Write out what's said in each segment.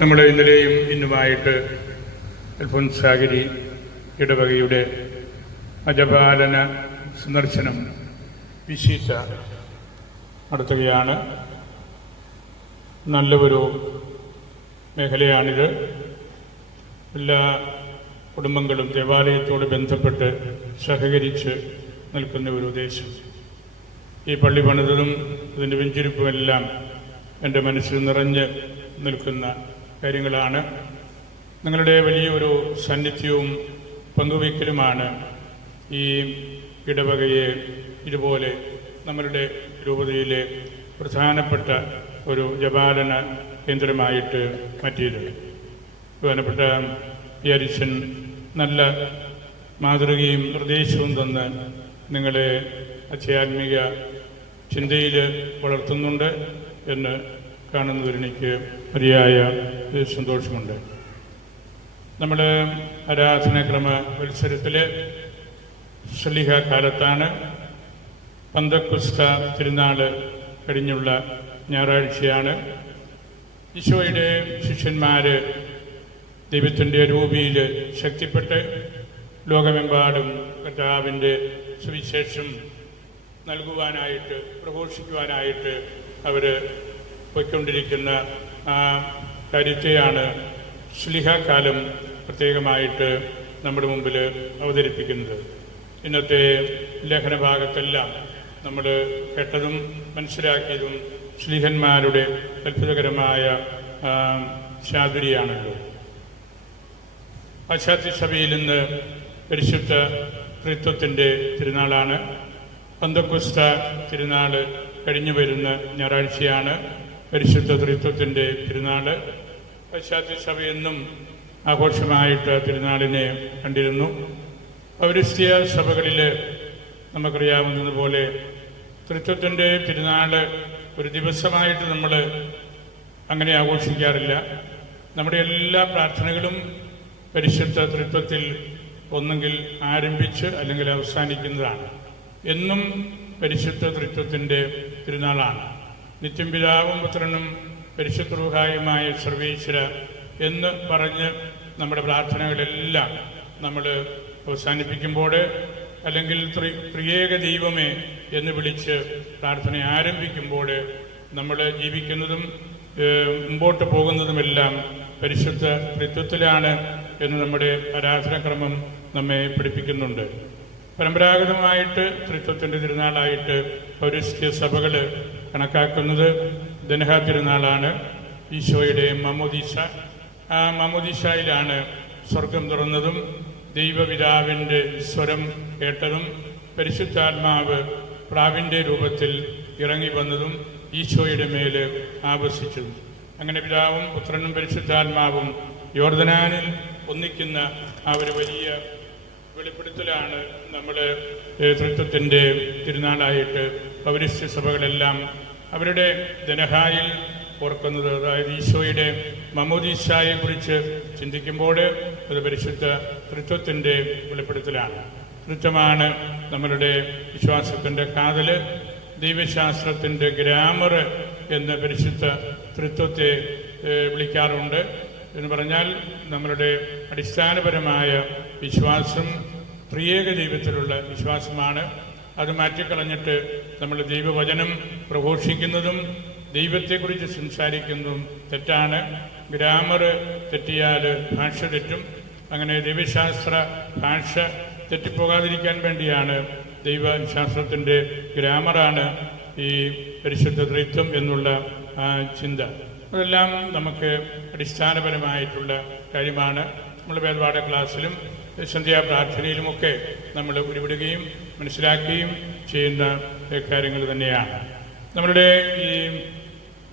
നമ്മൾ ഇന്നലെയും ഇന്നുമായിട്ട് അൽഫോൻസാഗിരി ഇടവകയുടെ അജപാലന സന്ദർശനം വിശീഷ നടത്തുകയാണ്. നല്ല ഒരു മേഖലയാണിത്. എല്ലാ കുടുംബങ്ങളും ദേവാലയത്തോട് ബന്ധപ്പെട്ട് സഹകരിച്ച് നിൽക്കുന്ന ഒരു ഉദ്ദേശം. ഈ പള്ളി പണിതതും ഇതിൻ്റെ വെഞ്ചിരിപ്പുമെല്ലാം എൻ്റെ മനസ്സിൽ നിറഞ്ഞ് നിൽക്കുന്ന കാര്യങ്ങളാണ്. നിങ്ങളുടെ വലിയൊരു സാന്നിധ്യവും പങ്കുവയ്ക്കലുമാണ് ഈ ഇടവകയെ ഇതുപോലെ നമ്മളുടെ രൂപതയിലെ പ്രധാനപ്പെട്ട ഒരു ജപാലന കേന്ദ്രമായിട്ട് മാറ്റിയത്. പ്രധാനപ്പെട്ട ഈ അരിശൻ നല്ല മാതൃകയും നിർദ്ദേശവും തന്ന് നിങ്ങളെ ആധ്യാത്മിക ചിന്തയിൽ വളർത്തുന്നുണ്ട് എന്ന് കാണുന്നതിൽ എനിക്ക് മതിയായ സന്തോഷമുണ്ട്. നമ്മൾ ആരാധനാക്രമ മത്സരത്തിലെ ശ്ലീഹ കാലത്താണ്. പന്തക്കുസ്ത തിരുനാൾ കഴിഞ്ഞുള്ള ഞായറാഴ്ചയാണ്. ഈശോയുടെ ശിഷ്യന്മാർ ദൈവത്തിൻ്റെ രൂപിയിൽ ശക്തിപ്പെട്ട് ലോകമെമ്പാടും കർത്താവിൻ്റെ സുവിശേഷം നൽകുവാനായിട്ട് പ്രഘോഷിക്കുവാനായിട്ട് അവർ പോയിക്കൊണ്ടിരിക്കുന്ന ആ കാര്യത്തെയാണ് ശ്ലീഹാകാലം പ്രത്യേകമായിട്ട് നമ്മുടെ മുമ്പിൽ അവതരിപ്പിക്കുന്നത്. ഇന്നത്തെ ലേഖന ഭാഗത്തെല്ലാം നമ്മൾ കേട്ടതും മനസ്സിലാക്കിയതും ശ്ലീഹന്മാരുടെ അത്ഭുതകരമായ ചാതുരിയാണല്ലോ. പാശ്ചാത്യ സഭയിൽ ഇന്ന് പരിശുദ്ധ ത്രിത്വത്തിൻ്റെ തിരുനാളാണ്. പന്തക്കുസ്ത തിരുനാൾ കഴിഞ്ഞു വരുന്ന ഞായറാഴ്ചയാണ് പരിശുദ്ധ ത്രിത്വത്തിൻ്റെ തിരുനാൾ. പാശ്ചാത്യ സഭയെന്നും ആഘോഷമായിട്ട് തിരുനാളിനെ കണ്ടിരുന്നു. പൗരസ്ത്യ സഭകളിൽ നമുക്കറിയാവുന്നതുപോലെ ത്രിത്വത്തിൻ്റെ തിരുനാൾ ഒരു ദിവസമായിട്ട് നമ്മൾ അങ്ങനെ ആഘോഷിക്കാറില്ല. നമ്മുടെ എല്ലാ പ്രാർത്ഥനകളും പരിശുദ്ധ ത്രിത്വത്തിൽ ഒന്നെങ്കിൽ ആരംഭിച്ച് അല്ലെങ്കിൽ അവസാനിക്കുന്നതാണ്. എന്നും പരിശുദ്ധ ത്രിത്വത്തിൻ്റെ തിരുനാളാണ്. നിത്യം പിതാവും പുത്രനും പരിശുദ്ധ റൂഹായുമായ സർവേശ്വര എന്ന് പറഞ്ഞ് നമ്മുടെ പ്രാർത്ഥനകളെല്ലാം നമ്മൾ അവസാനിപ്പിക്കുമ്പോൾ അല്ലെങ്കിൽ ത്രിയേക ദൈവമേ എന്ന് വിളിച്ച് പ്രാർത്ഥന ആരംഭിക്കുമ്പോൾ നമ്മൾ ജീവിക്കുന്നതും മുമ്പോട്ട് പോകുന്നതുമെല്ലാം പരിശുദ്ധ ത്രിത്വത്തിലാണ് എന്ന് നമ്മുടെ ആരാധനാക്രമം നമ്മെ പഠിപ്പിക്കുന്നുണ്ട്. പരമ്പരാഗതമായിട്ട് ത്രിത്വത്തിൻ്റെ തിരുനാളായിട്ട് പൗരസ്ത്യ സഭകൾ കണക്കാക്കുന്നത് ദനഹ തിരുനാളാണ്. ഈശോയുടെ മമോദീസ. ആ മമോദീസയിലാണ് സ്വർഗം തുറന്നതും ദൈവപിതാവിൻ്റെ സ്വരം കേട്ടതും പരിശുദ്ധാത്മാവ് പ്രാവിൻ്റെ രൂപത്തിൽ ഇറങ്ങി വന്നതും ഈശോയുടെ മേൽ ആവസിച്ചതും. അങ്ങനെ പിതാവും പുത്രനും പരിശുദ്ധാത്മാവും യോർദാനിൽ ഒന്നിക്കുന്ന ആ ഒരു വലിയ വെളിപ്പെടുത്തലാണ് നമ്മൾ ത്രിത്വത്തിൻ്റെ തിരുനാളായിട്ട് പൗരസ്ത്യ സഭകളെല്ലാം അവരുടെ ദനഹായിൽ ഓർക്കുന്നത്. അതായത് ഈശോയുടെ മമോദീസായെ കുറിച്ച് ചിന്തിക്കുമ്പോൾ അത് പരിശുദ്ധ ത്രിത്വത്തിൻ്റെ വെളിപ്പെടുത്തലാണ്. ത്രിത്വമാണ് നമ്മളുടെ വിശ്വാസത്തിൻ്റെ കാതൽ. ദൈവശാസ്ത്രത്തിൻ്റെ ഗ്രാമർ എന്ന് പരിശുദ്ധ ത്രിത്വത്തെ വിളിക്കാറുണ്ട്. എന്ന് പറഞ്ഞാൽ നമ്മളുടെ അടിസ്ഥാനപരമായ വിശ്വാസം ത്രിയേക ദൈവത്തിലുള്ള വിശ്വാസമാണ്. അത് മാറ്റിക്കളഞ്ഞിട്ട് നമ്മൾ ദൈവവചനം പ്രഘോഷിക്കുന്നതും ദൈവത്തെക്കുറിച്ച് സംസാരിക്കുന്നതും തെറ്റാണ്. ഗ്രാമർ തെറ്റിയാൽ ഭാഷ തെറ്റും. അങ്ങനെ ദൈവശാസ്ത്ര ഭാഷ തെറ്റിപ്പോകാതിരിക്കാൻ വേണ്ടിയാണ് ദൈവശാസ്ത്രത്തിൻ്റെ ഗ്രാമറാണ് ഈ പരിശുദ്ധ ത്രിത്വം എന്നുള്ള ചിന്ത. അതെല്ലാം നമുക്ക് അടിസ്ഥാനപരമായിട്ടുള്ള കാര്യമാണ്. നമ്മൾ വേദപാഠ ക്ലാസ്സിലും സന്ധ്യാപ്രാർത്ഥനയിലുമൊക്കെ നമ്മൾ ഉരുവിടുകയും മനസ്സിലാക്കുകയും ചെയ്യുന്ന കാര്യങ്ങൾ തന്നെയാണ്. നമ്മളുടെ ഈ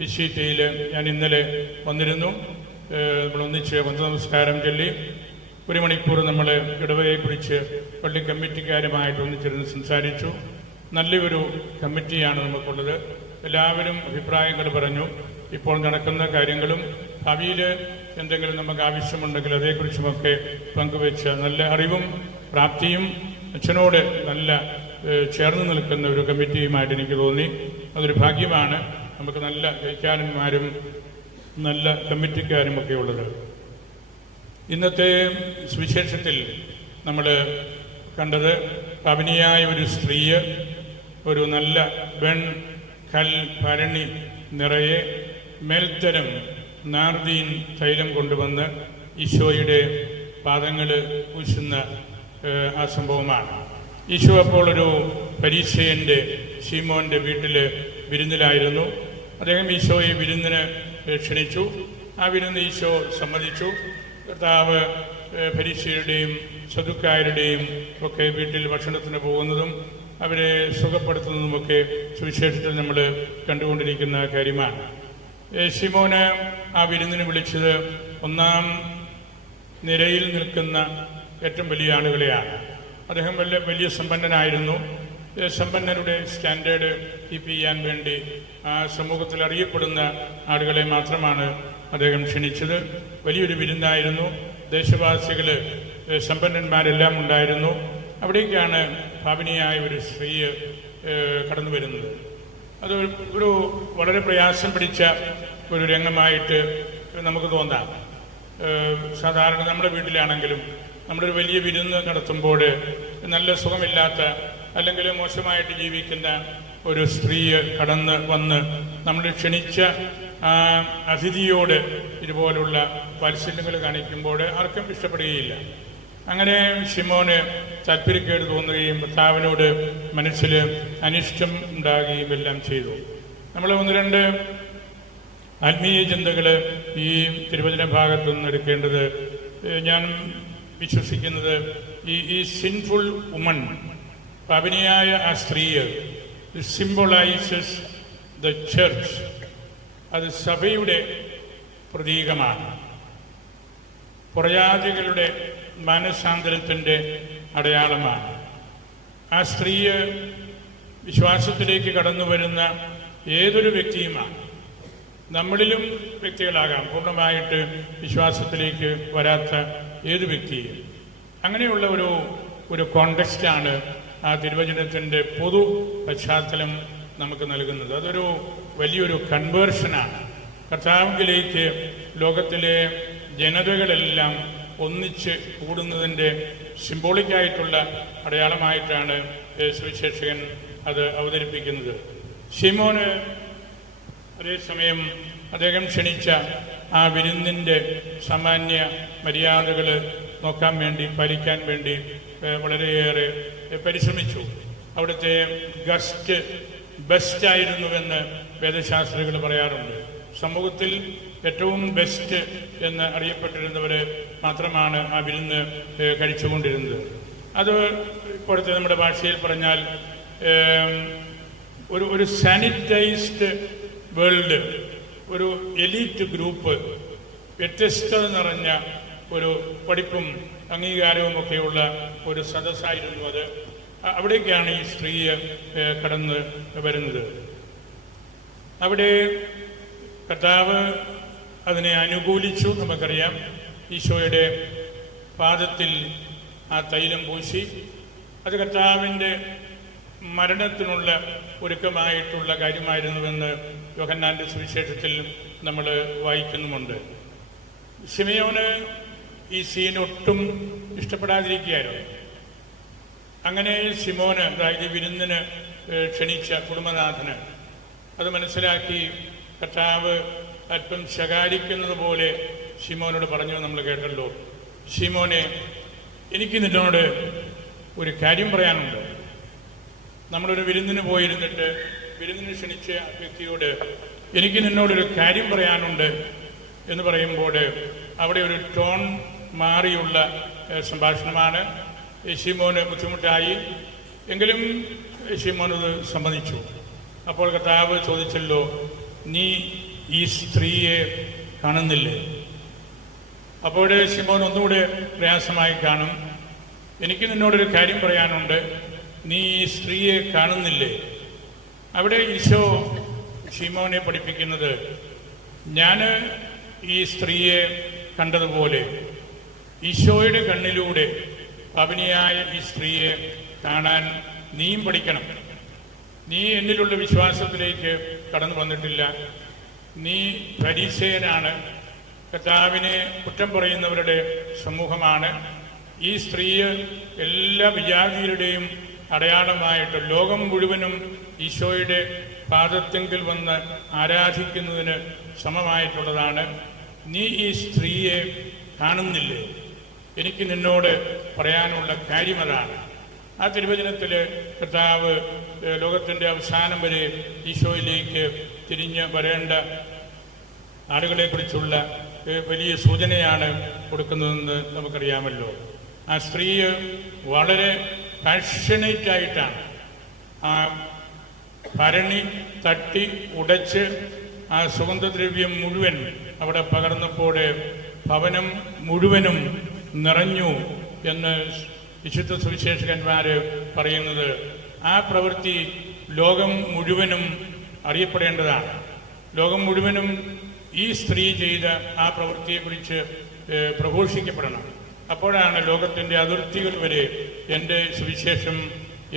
വിശീറ്റയിൽ ഞാൻ ഇന്നലെ വന്നിരുന്നു. നമ്മളൊന്നിച്ച് നമസ്കാരം ചൊല്ലി 1 മണിക്കൂർ നമ്മൾ ഇടവകയെക്കുറിച്ച് പള്ളി കമ്മിറ്റിക്കാരുമായിട്ട് ഒന്നിച്ചിരുന്ന് സംസാരിച്ചു. നല്ലൊരു കമ്മിറ്റിയാണ് നമുക്കുള്ളത്. എല്ലാവരും അഭിപ്രായങ്ങൾ പറഞ്ഞു. ഇപ്പോൾ നടക്കുന്ന കാര്യങ്ങളും ഭാവിയിൽ എന്തെങ്കിലും നമുക്ക് ആവശ്യമുണ്ടെങ്കിൽ അതേക്കുറിച്ചുമൊക്കെ പങ്കുവെച്ച നല്ല അറിവും പ്രാപ്തിയും അച്ഛനോട് നല്ല ചേർന്ന് നിൽക്കുന്ന ഒരു കമ്മിറ്റിയുമായിട്ട് എനിക്ക് തോന്നി. അതൊരു ഭാഗ്യമാണ്. നമുക്ക് നല്ല വൈകാരന്മാരും നല്ല കമ്മിറ്റിക്കാരുമൊക്കെ ഉള്ളത്. ഇന്നത്തെ സുവിശേഷത്തിൽ നമ്മൾ കണ്ടത് പാപിനിയായ ഒരു സ്ത്രീ ഒരു നല്ല കൽ ഭരണി നിറയെ മേൽത്തരം നാർദീൻ തൈലം കൊണ്ടുവന്ന് ഈശോയുടെ പാദങ്ങൾ പൂശുന്ന ആ സംഭവമാണ്. ഈശോ അപ്പോൾ ഒരു പരീക്ഷയൻ്റെ ശീമോൻ്റെ വീട്ടിൽ വിരുന്നിലായിരുന്നു. അദ്ദേഹം ഈശോയെ വിരുന്നിന് ക്ഷണിച്ചു. ആ വിരുന്ന് ഈശോ സമ്മതിച്ചു. കർത്താവ് പരീക്ഷയുടെയും സദുക്കാരുടെയും ഒക്കെ വീട്ടിൽ ഭക്ഷണത്തിന് പോകുന്നതും അവരെ സുഖപ്പെടുത്തുന്നതുമൊക്കെ സുവിശേഷത്തിൽ നമ്മൾ കണ്ടുകൊണ്ടിരിക്കുന്ന കാര്യമാണ്. ശിമോന് ആ വിരുന്നിന് വിളിച്ചത് ഒന്നാം നിരയിൽ നിൽക്കുന്ന ഏറ്റവും വലിയ ആളുകളെയാണ്. അദ്ദേഹം വലിയ സമ്പന്നനായിരുന്നു. സമ്പന്നരുടെ സ്റ്റാൻഡേർഡ് കീപ്പ് ചെയ്യാൻ വേണ്ടി ആ സമൂഹത്തിൽ അറിയപ്പെടുന്ന ആളുകളെ മാത്രമാണ് അദ്ദേഹം ക്ഷണിച്ചത്. വലിയൊരു വിരുന്നായിരുന്നു. ദേശവാസികൾ സമ്പന്നന്മാരെല്ലാം ഉണ്ടായിരുന്നു. അവിടേക്കാണ് പാപിനിയായ ഒരു സ്ത്രീ കടന്നു വരുന്നത്. അത് ഒരു വളരെ പ്രയാസം പിടിച്ച ഒരു രംഗമായിട്ട് നമുക്ക് തോന്നാം. സാധാരണ നമ്മുടെ വീട്ടിലാണെങ്കിലും നമ്മളൊരു വലിയ വിരുന്ന് നടത്തുമ്പോൾ നല്ല സുഖമില്ലാത്ത അല്ലെങ്കിൽ മോശമായിട്ട് ജീവിക്കുന്ന ഒരു സ്ത്രീ കടന്ന് വന്ന് നമ്മൾ ക്ഷണിച്ച ആ അതിഥിയോട് ഇതുപോലുള്ള വാത്സല്യങ്ങൾ കാണിക്കുമ്പോൾ ആർക്കും ഇഷ്ടപ്പെടുകയില്ല. അങ്ങനെ ശിമോന് താല്പര്യക്കേട് തോന്നുകയും ഭർത്താവിനോട് മനസ്സിൽ അനിഷ്ടം ഉണ്ടാകുകയും എല്ലാം ചെയ്തു. നമ്മൾ ഒന്ന് രണ്ട് ആത്മീയ ചിന്തകൾ ഈ തിരുവചന ഭാഗത്തു നിന്ന് എടുക്കേണ്ടത്, ഞാൻ വിശ്വസിക്കുന്നത് ഈ സിൻഫുൾ വുമൺ, പാപിനിയായ ആ സ്ത്രീ സിംബോളൈസസ് ദ ചർച്ച്. അത് സഭയുടെ പ്രതീകമാണ്. പുറജാതികളുടെ മാനസാന്തരത്തിൻ്റെ അടയാളമാണ്. ആ സ്ത്രീ വിശ്വാസത്തിലേക്ക് കടന്നു വരുന്ന ഏതൊരു വ്യക്തിയുമാണ്. നമ്മളിലും വ്യക്തികളാകാം പൂർണ്ണമായിട്ട് വിശ്വാസത്തിലേക്ക് വരാത്ത ഏത് വ്യക്തിയും. അങ്ങനെയുള്ള ഒരു കോണ്ടെക്സ്റ്റാണ് ആ തിരുവചനത്തിൻ്റെ പൊതു പശ്ചാത്തലം നമുക്ക് നൽകുന്നത്. അതൊരു വലിയൊരു കൺവേർഷനാണ്. കർത്താവിലേക്ക് ലോകത്തിലെ ജനതകളെല്ലാം ഒന്നിച്ച് കൂടുന്നതിൻ്റെ സിംബോളിക്കായിട്ടുള്ള അടയാളമായിട്ടാണ് സുവിശേഷകൻ അത് അവതരിപ്പിക്കുന്നത്. ശിമോന് അതേസമയം അദ്ദേഹം ക്ഷണിച്ച ആ വിരുന്നിൻ്റെ സാമാന്യ മര്യാദകൾ നോക്കാൻ വേണ്ടി, പാലിക്കാൻ വേണ്ടി വളരെയേറെ പരിശ്രമിച്ചു. അവിടുത്തെ ഗസ്റ്റ് ബെസ്റ്റായിരുന്നുവെന്ന് വേദശാസ്ത്രികൾ പറയാറുണ്ട്. സമൂഹത്തിൽ ഏറ്റവും ബെസ്റ്റ് എന്ന് അറിയപ്പെട്ടിരുന്നവർ മാത്രമാണ് ആ വിരുന്ന് കഴിച്ചുകൊണ്ടിരുന്നത്. അത് ഇപ്പോഴത്തെ നമ്മുടെ ഭാഷയിൽ പറഞ്ഞാൽ ഒരു സാനിറ്റൈസ്ഡ് വേൾഡ്, ഒരു എലീറ്റ് ഗ്രൂപ്പ്, വ്യത്യസ്തത നിറഞ്ഞ ഒരു പഠിപ്പും അംഗീകാരവും ഒക്കെയുള്ള ഒരു സദസ്സായിരുന്നു അത്. അവിടേക്കാണ് ഈ സ്ത്രീ കടന്ന് വരുന്നത്. അവിടെ കർത്താവ് അതിനെ അനുകൂലിച്ചു. നമുക്കറിയാം, ഈശോയുടെ പാദത്തിൽ ആ തൈലം പൂശി. അത് കർത്താവിൻ്റെ മരണത്തിനുള്ള ഒരുക്കമായിട്ടുള്ള കാര്യമായിരുന്നുവെന്ന് യോഹന്നാന്റെ സുവിശേഷത്തിൽ നമ്മൾ വായിക്കുന്നുമുണ്ട്. ശിമയോന് ഈ സീൻ ഒട്ടും ഇഷ്ടപ്പെടാതിരിക്കുകയായിരുന്നു. അങ്ങനെ ശിമോന്, അതായത് വിരുന്നിന് ക്ഷണിച്ച കുടുംബനാഥന് അത് മനസ്സിലാക്കി കർത്താവ് അല്പം ശകാരിക്കുന്നത് പോലെ ശിമോനോട് പറഞ്ഞു. നമ്മൾ കേട്ടല്ലോ, ശിമോനെ, എനിക്ക് നിന്നോട് ഒരു കാര്യം പറയാനുണ്ട്. നമ്മളൊരു വിരുന്നിന് പോയിരുന്നിട്ട് വിരുന്നിന് ക്ഷണിച്ച വ്യക്തിയോട് എനിക്ക് നിന്നോടൊരു കാര്യം പറയാനുണ്ട് എന്ന് പറയുമ്പോൾ അവിടെ ഒരു ടോൺ മാറിയുള്ള സംഭാഷണമാണ്. ശിമോന് ബുദ്ധിമുട്ടായി. എങ്കിലും ശിമോനത് സമ്മതിച്ചു. അപ്പോൾ കർത്താവ് ചോദിച്ചല്ലോ, നീ ഈ സ്ത്രീയെ കാണുന്നില്ലേ? അപ്പോൾ ശിമോൻ ഒന്നുകൂടെ പ്രയാസമായി കാണും. എനിക്ക് നിന്നോടൊരു കാര്യം പറയാനുണ്ട്, നീ ഈ സ്ത്രീയെ കാണുന്നില്ലേ? അവിടെ ഈശോ ശിമോനെ പഠിപ്പിക്കുന്നത്, ഞാൻ ഈ സ്ത്രീയെ കണ്ടതുപോലെ ഈശോയുടെ കണ്ണിലൂടെ പാപിനിയായ ഈ സ്ത്രീയെ കാണാൻ നീയും പഠിക്കണം. നീ എന്നിലുള്ള വിശ്വാസത്തിലേക്ക് കടന്നു വന്നിട്ടില്ല. നീ ഫരീസേയനാണ്, കർത്താവിനെ കുറ്റം പറയുന്നവരുടെ സമൂഹമാണ്. ഈ സ്ത്രീ എല്ലാ വിജാതികളുടെയും അടയാളമായിട്ട് ലോകം മുഴുവനും ഈശോയുടെ പാദത്തെങ്കിൽ വന്ന് ആരാധിക്കുന്നതിന് സമമായിട്ടുള്ളതാണ്. നീ ഈ സ്ത്രീയെ കാണുന്നില്ലേ? എനിക്ക് നിന്നോട് പറയാനുള്ള കാര്യം അതാണ്. ആ തിരുവചനത്തിൽ കർത്താവ് ലോകത്തിൻ്റെ അവസാനം വരെ ഈശോയിലേക്ക് തിരിഞ്ഞ് വരേണ്ട ആളുകളെക്കുറിച്ചുള്ള വലിയ സൂചനയാണ് കൊടുക്കുന്നതെന്ന് നമുക്കറിയാമല്ലോ. ആ സ്ത്രീ വളരെ പാഷനേറ്റായിട്ടാണ് ആ ഭരണി തട്ടി ഉടച്ച് ആ സുഗന്ധദ്രവ്യം മുഴുവൻ അവിടെ പകർന്നപ്പോൾ ഭവനം മുഴുവനും നിറഞ്ഞു എന്ന് വിശുദ്ധ സുവിശേഷകന്മാർ പറയുന്നത്. ആ പ്രവൃത്തി ലോകം മുഴുവനും അറിയപ്പെടേണ്ടതാണ്. ലോകം മുഴുവനും ഈ സ്ത്രീ ചെയ്ത ആ പ്രവൃത്തിയെക്കുറിച്ച് പ്രഘോഷിക്കപ്പെടണം. അപ്പോഴാണ് ലോകത്തിൻ്റെ അതിർത്തികൾ വരെ എൻ്റെ സുവിശേഷം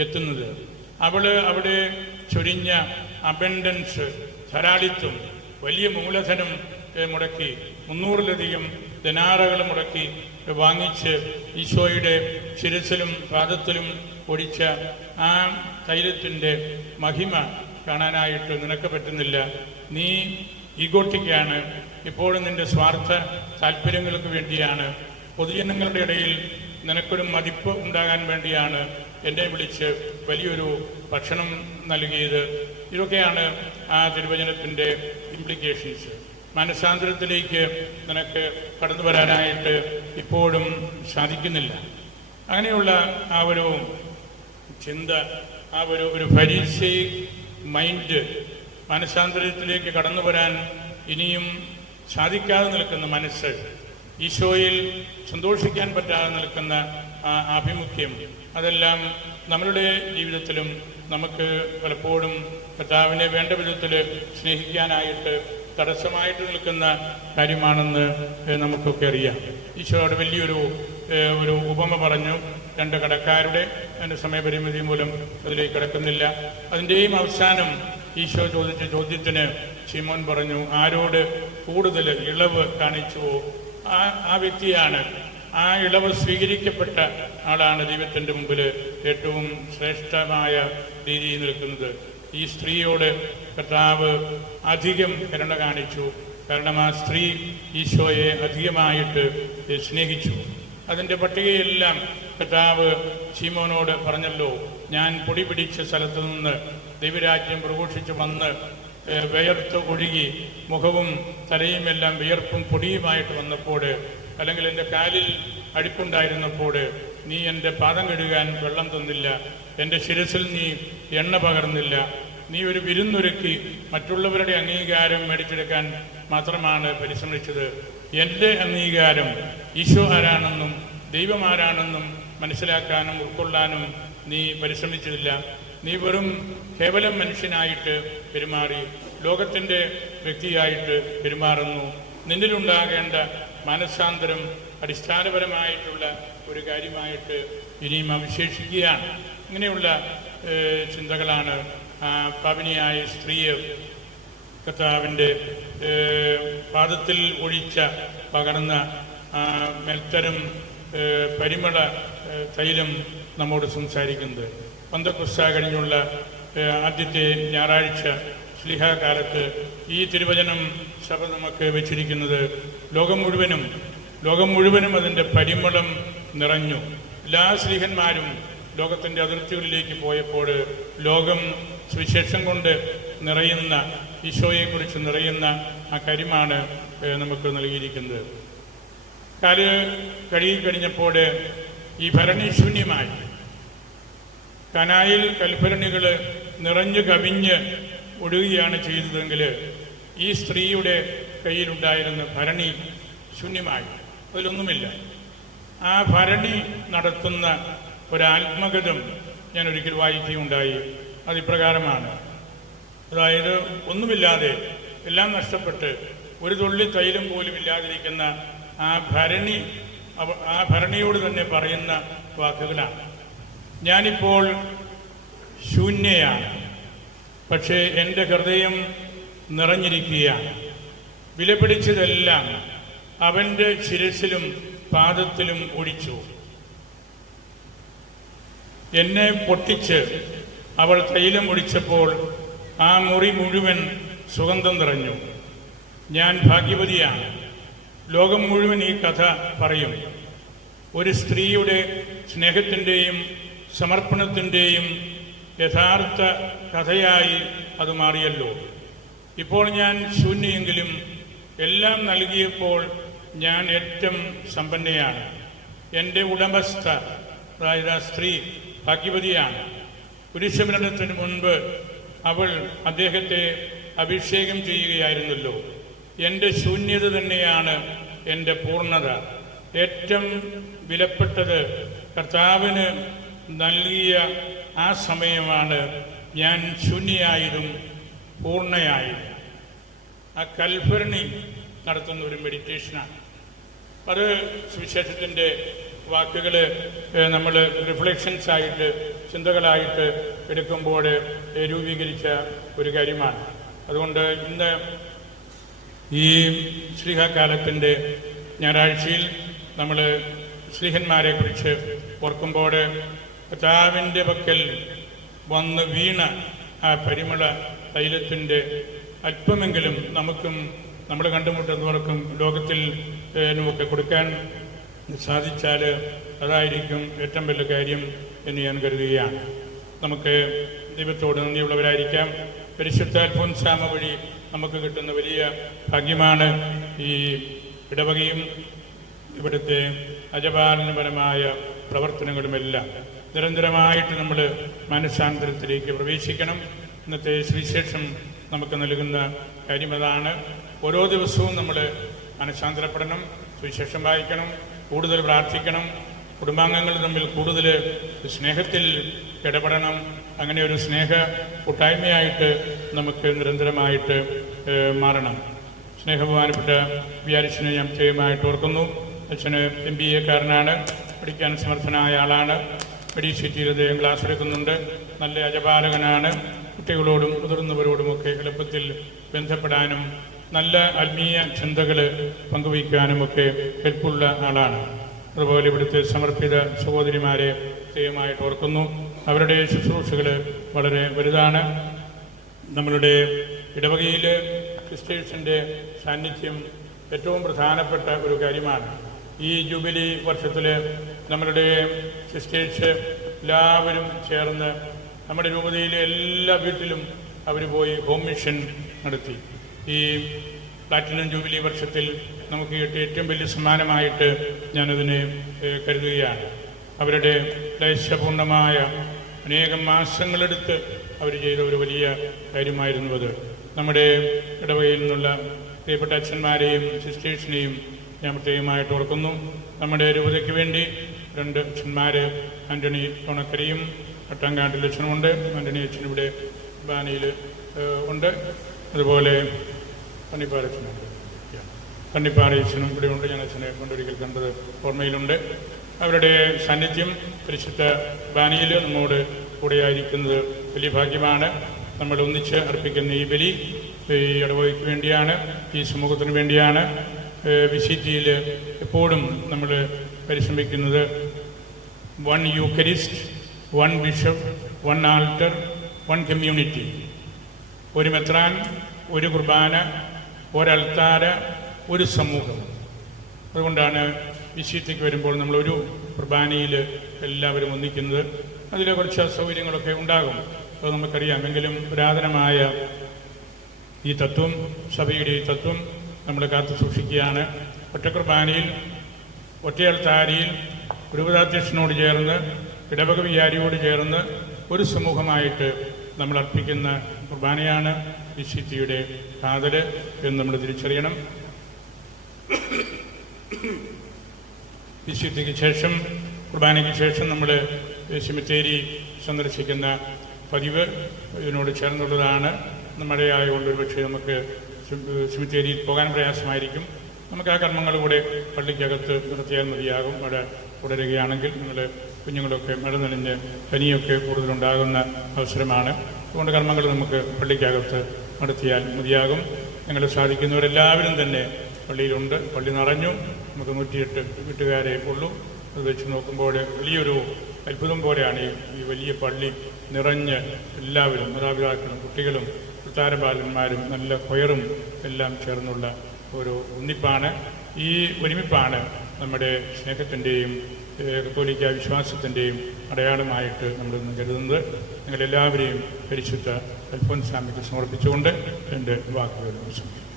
എത്തുന്നത്. അവിടെ ചൊരിഞ്ഞ അബൻഡൻസ്, ധാരാളിത്വം, വലിയ മൂലധനം മുടക്കി 300-ലധികം ദിനാറുകൾ മുടക്കി വാങ്ങിച്ച് ഈശോയുടെ ശിരസിലും പാദത്തിലും ഒഴിച്ച ആ തൈലത്തിൻ്റെ മഹിമ കാണാനായിട്ട് നിനക്ക് പറ്റുന്നില്ല. നീ ഈഗോട്ടിക്കാണ്. ഇപ്പോഴും നിന്റെ സ്വാർത്ഥ താല്പര്യങ്ങൾക്ക് വേണ്ടിയാണ്, പൊതുജനങ്ങളുടെ ഇടയിൽ നിനക്കൊരു മതിപ്പ് ഉണ്ടാകാൻ വേണ്ടിയാണ് എന്നെ വിളിച്ച് വലിയൊരു ഭക്ഷണം നൽകിയത്. ഇതൊക്കെയാണ് ആ തിരുവചനത്തിൻ്റെ ഇംപ്ലിക്കേഷൻസ്. മനസാന്തരത്തിലേക്ക് നിനക്ക് കടന്നു വരാനായിട്ട് ഇപ്പോഴും സാധിക്കുന്നില്ല. അങ്ങനെയുള്ള ആ ഒരു ചിന്ത, ആ ഒരു ഫരീസി മൈൻഡ്, മനസാന്തരത്തിലേക്ക് കടന്നു വരാൻ ഇനിയും സാധിക്കാതെ നിൽക്കുന്ന മനസ്സ്, ഈശോയിൽ സന്തോഷിക്കാൻ പറ്റാതെ നിൽക്കുന്ന ആ ആഭിമുഖ്യം, അതെല്ലാം നമ്മളുടെ ജീവിതത്തിലും നമുക്ക് പലപ്പോഴും കർത്താവിനെ വേണ്ട വിധത്തിൽ സ്നേഹിക്കാനായിട്ട് തടസ്സമായിട്ട് നിൽക്കുന്ന കാര്യമാണെന്ന് നമുക്കൊക്കെ അറിയാം. ഈശോയുടെ വലിയൊരു ഉപമ പറഞ്ഞു. 2 കടക്കാരുടെ, അതിൻ്റെ സമയപരിമിതി മൂലം അതിലേക്ക് കിടക്കുന്നില്ല. അതിൻ്റെയും അവസാനം ഈശോ ചോദിച്ച ചോദ്യത്തിന് ശിമോൻ പറഞ്ഞു, ആരോട് കൂടുതൽ ഇളവ് കാണിച്ചുവോ ആ വ്യക്തിയാണ്, ആ ഇളവ് സ്വീകരിക്കപ്പെട്ട ആളാണ് ദൈവത്തിൻ്റെ മുമ്പിൽ ഏറ്റവും ശ്രേഷ്ഠമായ രീതിയിൽ നിൽക്കുന്നത്. ഈ സ്ത്രീയോട് കർത്താവ് അധികം കരുണ കാണിച്ചു. കാരണം ആ സ്ത്രീ ഈശോയെ അധികമായിട്ട് സ്നേഹിച്ചു. അതിൻ്റെ പട്ടികയെല്ലാം കർത്താവ് ശീമോനോട് പറഞ്ഞല്ലോ. ഞാൻ പൊടി പിടിച്ച സ്ഥലത്ത് നിന്ന് ദൈവരാജ്യം പ്രഘോഷിച്ച് വന്ന് വിയർത്ത് ഒഴുകി മുഖവും തലയുമെല്ലാം വിയർപ്പും പൊടിയുമായിട്ട് വന്നപ്പോൾ, അല്ലെങ്കിൽ എൻ്റെ കാലിൽ അടിപ്പുണ്ടായിരുന്നപ്പോൾ നീ എൻ്റെ പാദം കഴുകാൻ വെള്ളം തന്നില്ല, എൻ്റെ ശിരസിൽ നീ എണ്ണ പകർന്നില്ല, നീ ഒരു വിരുന്നൊരുക്കി മറ്റുള്ളവരുടെ അംഗീകാരം മേടിച്ചെടുക്കാൻ മാത്രമാണ് പരിശ്രമിച്ചത്. എൻ്റെ അംഗീകാരം ഈശോ ആരാണെന്നും ദൈവം ആരാണെന്നും മനസ്സിലാക്കാനും ഉൾക്കൊള്ളാനും നീ പരിശ്രമിച്ചില്ല. നീ വെറും കേവലം മനുഷ്യനായിട്ട് പെരുമാറി, ലോകത്തിൻ്റെ വ്യക്തിയായിട്ട് പെരുമാറുന്നു. നിന്നിലുണ്ടാകേണ്ട മനസ്സാന്തരം അടിസ്ഥാനപരമായിട്ടുള്ള ഒരു കാര്യമായിട്ട് ഇനിയും അവശേഷിക്കുകയാണ്. ഇങ്ങനെയുള്ള ചിന്തകളാണ് പാപിനിയായ സ്ത്രീയെ കർത്താവിൻ്റെ പാദത്തിൽ ഒഴിച്ച പകർന്ന മെൽത്തരം പരിമള തൈലം നമ്മോട് സംസാരിക്കുന്നത്. പന്തക്കുസ്ത കഴിഞ്ഞുള്ള ആദ്യത്തെ ഞായറാഴ്ച ശ്ലീഹാകാലത്ത് ഈ തിരുവചനം സഭ നമുക്ക് വെച്ചിരിക്കുന്നത് ലോകം മുഴുവനും അതിൻ്റെ പരിമളം നിറഞ്ഞു. എല്ലാ ശ്ലീഹന്മാരും ലോകത്തിൻ്റെ അതിർത്തികളിലേക്ക് പോയപ്പോൾ ലോകം സുവിശേഷം കൊണ്ട് നിറയുന്ന, ഈശോയെക്കുറിച്ച് നിറയുന്ന ആ കാര്യമാണ് നമുക്ക് നൽകിയിരിക്കുന്നത്. കാല് കഴുകിക്കഴിഞ്ഞപ്പോൾ ഈ ഭരണി ശൂന്യമായി. കനായിൽ കൽഭരണികൾ നിറഞ്ഞു കവിഞ്ഞ് ഒഴുകുകയാണ് ചെയ്തതെങ്കിൽ ഈ സ്ത്രീയുടെ കയ്യിലുണ്ടായിരുന്ന ഭരണി ശൂന്യമായി, അതിലൊന്നുമില്ല. ആ ഭരണി നടത്തുന്ന ഒരാത്മഗതം ഞാൻ ഒരിക്കൽ വായിക്കുകയുണ്ടായി. അതിപ്രകാരമാണ്. അതായത് ഒന്നുമില്ലാതെ, എല്ലാം നഷ്ടപ്പെട്ട്, ഒരു തുള്ളി തൈലം പോലും ഇല്ലാതിരിക്കുന്ന ആ ഭരണിയോട് തന്നെ പറയുന്ന വാക്കുകളാണ്. ഞാനിപ്പോൾ ശൂന്യയാണ്, പക്ഷേ എൻ്റെ ഹൃദയം നിറഞ്ഞിരിക്കുകയാണ്. വിലപിടിച്ചതെല്ലാം അവൻ്റെ ശിരസിലും പാദത്തിലും ഒഴിച്ചു. എന്നെ പൊട്ടിച്ച് അവൾ തൈലം ഒഴിച്ചപ്പോൾ ആ മുറി മുഴുവൻ സുഗന്ധം നിറഞ്ഞു. ഞാൻ ഭാഗ്യവതിയാണ്. ലോകം മുഴുവൻ ഈ കഥ പറയും. ഒരു സ്ത്രീയുടെ സ്നേഹത്തിൻ്റെയും സമർപ്പണത്തിൻ്റെയും യഥാർത്ഥ കഥയായി അത് മാറിയല്ലോ. ഇപ്പോൾ ഞാൻ ശൂന്യയെങ്കിലും എല്ലാം നൽകിയപ്പോൾ ഞാൻ ഏറ്റവും സമ്പന്നയാണ്. എൻ്റെ ഉടമസ്ഥ, അതായത് ആ സ്ത്രീ ഭാഗ്യവതിയാണ്. കുരിശുമരണത്തിന് മുൻപ് അവൾ അദ്ദേഹത്തെ അഭിഷേകം ചെയ്യുകയായിരുന്നല്ലോ. എൻ്റെ ശൂന്യത തന്നെയാണ് എൻ്റെ പൂർണ്ണത. ഏറ്റവും വിലപ്പെട്ടത് കർത്താവിന് നൽകിയ ആ സമയമാണ് ഞാൻ ശൂന്യയായതും പൂർണ്ണയായതും. ആ കൽഭരണി നടത്തുന്ന ഒരു മെഡിറ്റേഷനാണ് അത്. സുവിശേഷത്തിൻ്റെ വാക്കുകൾ നമ്മൾ റിഫ്ലക്ഷൻസ് ആയിട്ട്, ചിന്തകളായിട്ട് എടുക്കുമ്പോൾ രൂപീകരിച്ച ഒരു കാര്യമാണ്. അതുകൊണ്ട് ഇന്ന് ഈ ശ്ലീഹക്കാലത്തിൻ്റെ ഞായറാഴ്ചയിൽ നമ്മൾ ശ്ലീഹന്മാരെ കുറിച്ച് ഓർക്കുമ്പോൾ കർത്താവിൻ്റെ പക്കൽ വന്ന് വീണ ആ പരിമള തൈലത്തിൻ്റെ അല്പമെങ്കിലും നമുക്കും നമ്മൾ കണ്ടുമുട്ടുന്നവർക്കും ലോകത്തിൽ ഒക്കെ കൊടുക്കാൻ സാധിച്ചാൽ അതായിരിക്കും ഏറ്റവും വലിയ കാര്യം എന്ന് ഞാൻ കരുതുകയാണ്. നമുക്ക് ദൈവത്തോട് നന്ദിയുള്ളവരായിരിക്കാം. പരിശുദ്ധ അൽഫോൻസാമ വഴി നമുക്ക് കിട്ടുന്ന വലിയ ഭാഗ്യമാണ് ഈ ഇടവകയും ഇവിടുത്തെ അജപാലനപരമായ പ്രവർത്തനങ്ങളുമെല്ലാം. നിരന്തരമായിട്ട് നമ്മൾ മനസ്സാന്തരത്തിലേക്ക് പ്രവേശിക്കണം. ഇന്നത്തെ സുവിശേഷം നമുക്ക് നൽകുന്ന കാര്യം അതാണ്. ഓരോ ദിവസവും നമ്മൾ മനസ്സാന്തരപ്പെടണം, സുവിശേഷം വായിക്കണം, കൂടുതൽ പ്രാർത്ഥിക്കണം, കുടുംബാംഗങ്ങൾ തമ്മിൽ കൂടുതൽ സ്നേഹത്തിൽ ഇടപെടണം. അങ്ങനെ ഒരു സ്നേഹ കൂട്ടായ്മയായിട്ട് നമുക്ക് നിരന്തരമായിട്ട് മാറണം. സ്നേഹബഹുമാനപ്പെട്ട വിയാരിച്ചനെ ഞാൻ പ്രത്യേകമായിട്ട് ഓർക്കുന്നു. അച്ഛന് MBA-കാരനാണ്, പഠിക്കാൻ സമർത്ഥനായ ആളാണ്. മെഡിസിറ്റിയിൽ അദ്ദേഹം ക്ലാസ് എടുക്കുന്നുണ്ട്. നല്ല അജപാലകനാണ്. കുട്ടികളോടും മുതിർന്നവരോടുമൊക്കെ എളുപ്പത്തിൽ ബന്ധപ്പെടാനും നല്ല ആത്മീയ ചിന്തകൾ പങ്കുവയ്ക്കാനുമൊക്കെ ഹെൽപ്പുള്ള ആളാണ്. അതുപോലെ ഇവിടുത്തെ സമർപ്പിത സഹോദരിമാരെ പ്രത്യേകമായിട്ട് ഓർക്കുന്നു. അവരുടെ ശുശ്രൂഷകൾ വളരെ വലുതാണ്. നമ്മളുടെ ഇടവകയിൽ സിസ്റ്റേഴ്സിൻ്റെ സാന്നിധ്യം ഏറ്റവും പ്രധാനപ്പെട്ട ഒരു കാര്യമാണ്. ഈ ജൂബിലി വർഷത്തിൽ നമ്മളുടെ സിസ്റ്റേഴ്സ് എല്ലാവരും ചേർന്ന് നമ്മുടെ രൂപതയിലെ എല്ലാ വീട്ടിലും അവർ പോയി ഹോം മിഷൻ നടത്തി. ഈ പ്ലാറ്റിനം ജൂബിലി വർഷത്തിൽ നമുക്ക് കിട്ടിയ ഏറ്റവും വലിയ സമ്മാനമായിട്ട് ഞാനതിനെ കരുതുകയാണ്. അവരുടെ ക്ലേശപൂർണമായ അനേകം മാസങ്ങളെടുത്ത് അവർ ചെയ്ത ഒരു വലിയ കാര്യമായിരുന്നു അത്. നമ്മുടെ ഇടവകയിൽ നിന്നുള്ള പ്രിയപ്പെട്ട അച്ഛന്മാരെയും സിസ്റ്റേഴ്സിനെയും ഞാൻ പ്രത്യേകമായിട്ട് ഓർക്കുന്നു. നമ്മുടെ രൂപതയ്ക്ക് വേണ്ടി 2 അച്ഛന്മാർ, ആൻ്റണി തോണക്കരയും പട്ടാങ്കാട്ടിൽ അച്ഛനുമുണ്ട്. ആൻ്റണി അച്ഛൻ ഇവിടെ ബാനിയിൽ ഉണ്ട്. അതുപോലെ കണ്ണിപ്പാറ അച്ഛനും ഇവിടെ ഉണ്ട്. ഞാൻ അച്ഛനെ കൊണ്ടൊരിക്കൽ കണ്ടത് ഓർമ്മയിലുണ്ട്. അവരുടെ സാന്നിധ്യം പരിശുദ്ധ ബാനിയിൽ നമ്മോട് കൂടെയായിരിക്കുന്നത് വലിയ ഭാഗ്യമാണ്. നമ്മൾ ഒന്നിച്ച് അർപ്പിക്കുന്ന ഈ ബലി ഈ ഇടവകയ്ക്ക് വേണ്ടിയാണ്, ഈ സമൂഹത്തിന് വേണ്ടിയാണ്. വിശുദ്ധിയിൽ എപ്പോഴും നമ്മൾ പരിശ്രമിക്കുന്നത് 1 യൂക്കറിസ്റ്റ്, 1 ബിഷപ്പ്, 1 ആൾട്ടർ, 1 കമ്മ്യൂണിറ്റി. ഒരു മെത്രാൻ, ഒരു കുർബാന, ഒരൾത്താര, ഒരു സമൂഹം. അതുകൊണ്ടാണ് വിശുദ്ധിക്ക് വരുമ്പോൾ നമ്മളൊരു കുർബാനയിൽ എല്ലാവരും ഒന്നിക്കുന്നത്. അതിൽ കുറച്ച് അസൗകര്യങ്ങളൊക്കെ ഉണ്ടാകും, അത് നമുക്കറിയാം. എങ്കിലും പുരാതനമായ ഈ തത്വം, സഭയുടെ ഈ തത്വം നമ്മൾ കാത്തു സൂക്ഷിക്കുകയാണ്. ഒറ്റ കുർബാനയിൽ, ഒറ്റയൾത്താരിയിൽ ഗുരുപതാധ്യക്ഷനോട് ചേർന്ന്, ഇടവക വികാരിയോട് ചേർന്ന് ഒരു സമൂഹമായിട്ട് നമ്മൾ അർപ്പിക്കുന്ന കുർബാനയാണ് വിശുദ്ധിയുടെ കാതൽ എന്ന് നമ്മൾ തിരിച്ചറിയണം. വിശുദ്ധിക്ക് ശേഷം, കുർബാനയ്ക്ക് ശേഷം നമ്മൾ സെമിത്തേരി സന്ദർശിക്കുന്ന പതിവ് ഇതിനോട് ചേർന്നുള്ളതാണ്. മഴയായതുകൊണ്ട് ഒരു പക്ഷേ നമുക്ക് സെമിത്തേരിയിൽ പോകാൻ പ്രയാസമായിരിക്കും. നമുക്ക് ആ കർമ്മങ്ങൾ കൂടെ പള്ളിക്കകത്ത് നടത്തിയാൽ മതിയാകും. മഴ തുടരുകയാണെങ്കിൽ നിങ്ങൾ കുഞ്ഞുങ്ങളൊക്കെ മഴ നനഞ്ഞ് പനിയൊക്കെ കൂടുതലുണ്ടാകുന്ന അവസരമാണ്. അതുകൊണ്ട് കർമ്മങ്ങൾ നമുക്ക് പള്ളിക്കകത്ത് നടത്തിയാൽ മതിയാകും. ഞങ്ങൾ സാധിക്കുന്നവരെല്ലാവരും തന്നെ പള്ളിയിലുണ്ട്. പള്ളി നിറഞ്ഞു. നമുക്ക് 108 വീട്ടുകാരെ ഉള്ളൂ. അത് വെച്ച് നോക്കുമ്പോൾ വലിയൊരു അത്ഭുതം പോലെയാണ് ഈ വലിയ പള്ളി നിറഞ്ഞ് എല്ലാവരും, മാതാപിതാക്കളും കുട്ടികളും താരബാലന്മാരും നല്ല കൊയറും എല്ലാം ചേർന്നുള്ള ഒരു ഒന്നിപ്പാണ്. ഈ ഒരുമിപ്പാണ് നമ്മുടെ സ്നേഹത്തിൻ്റെയും കത്തോലിക്ക വിശ്വാസത്തിൻ്റെയും അടയാളമായിട്ട് നമ്മളിന്ന് കരുതുന്നത്. നിങ്ങളെല്ലാവരെയും പരിശുദ്ധ അൽഫോൻസാമ്മയ്ക്ക് സമർപ്പിച്ചുകൊണ്ട് എൻ്റെ വാക്കുകൾ ഉപസംഹരിക്കുന്നു.